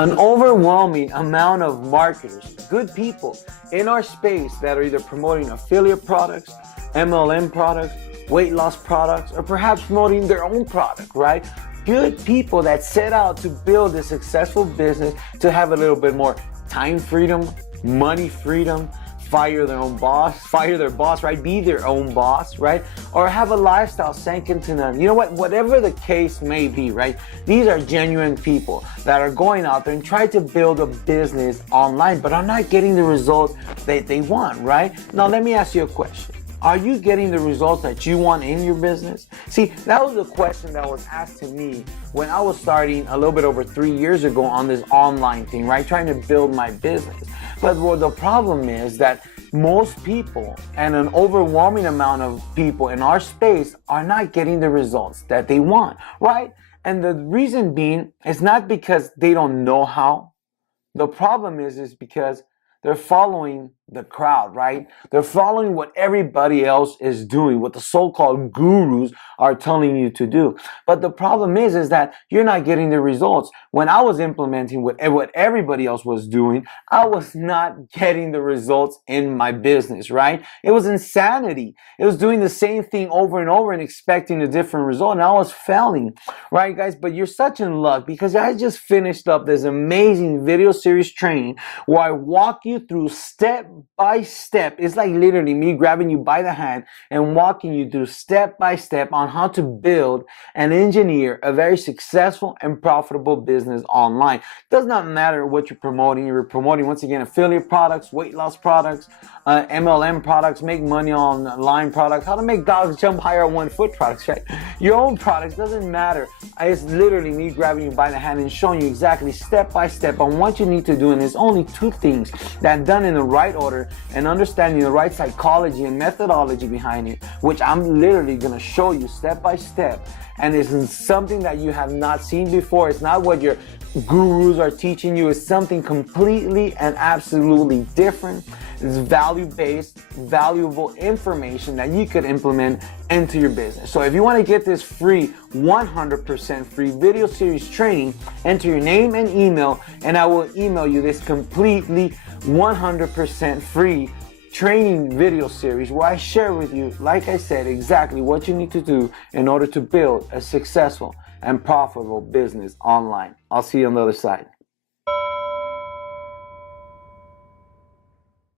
An overwhelming amount of marketers, good people in our space that are either promoting affiliate products, MLM products, weight loss products, or perhaps promoting their own product, right? Good people that set out to build a successful business, to have a little bit more time freedom, money freedom, fire their boss, right? Be their own boss, right? Or have a lifestyle second to none. You know what? Whatever the case may be, right? These are genuine people that are going out there and trying to build a business online, but are not getting the results that they want, right? Now, let me ask you a question. Are you getting the results that you want in your business? See, that was a question that was asked to me when I was starting a little bit over 3 years ago on this online thing, right? Trying to build my business. But what the problem is that most people and an overwhelming amount of people in our space are not getting the results that they want, right? And the reason being is not because they don't know how. The problem is because they're following the crowd, right? They're following what everybody else is doing, what the so-called gurus are telling you to do. But the problem is that you're not getting the results. When I was implementing what everybody else was doing, I was not getting the results in my business, right? It was insanity. It was doing the same thing over and over and expecting a different result, and I was failing, right, guys? But you're such in luck because I just finished up this amazing video series training where I walk you through step by step. It's like literally me grabbing you by the hand and walking you through step by step on how to build and engineer a very successful and profitable business online. It does not matter what you're promoting. You're promoting, once again, affiliate products, weight loss products, MLM products, make money online products, how to make dogs jump higher on 1 foot products, right? Your own products, doesn't matter. It's literally me grabbing you by the hand and showing you exactly step by step on what you need to do. And there's only 2 things that done in the right order and understanding the right psychology and methodology behind it, which I'm literally going to show you step by step. And it's something that you have not seen before. It's not what your gurus are teaching you. It's something completely and absolutely different. It's value-based, valuable information that you could implement into your business. So if you want to get this free, 100% free video series training, enter your name and email, and I will email you this completely 100% free training video series where I share with you, like I said, exactly what you need to do in order to build a successful and profitable business online. I'll see you on the other side.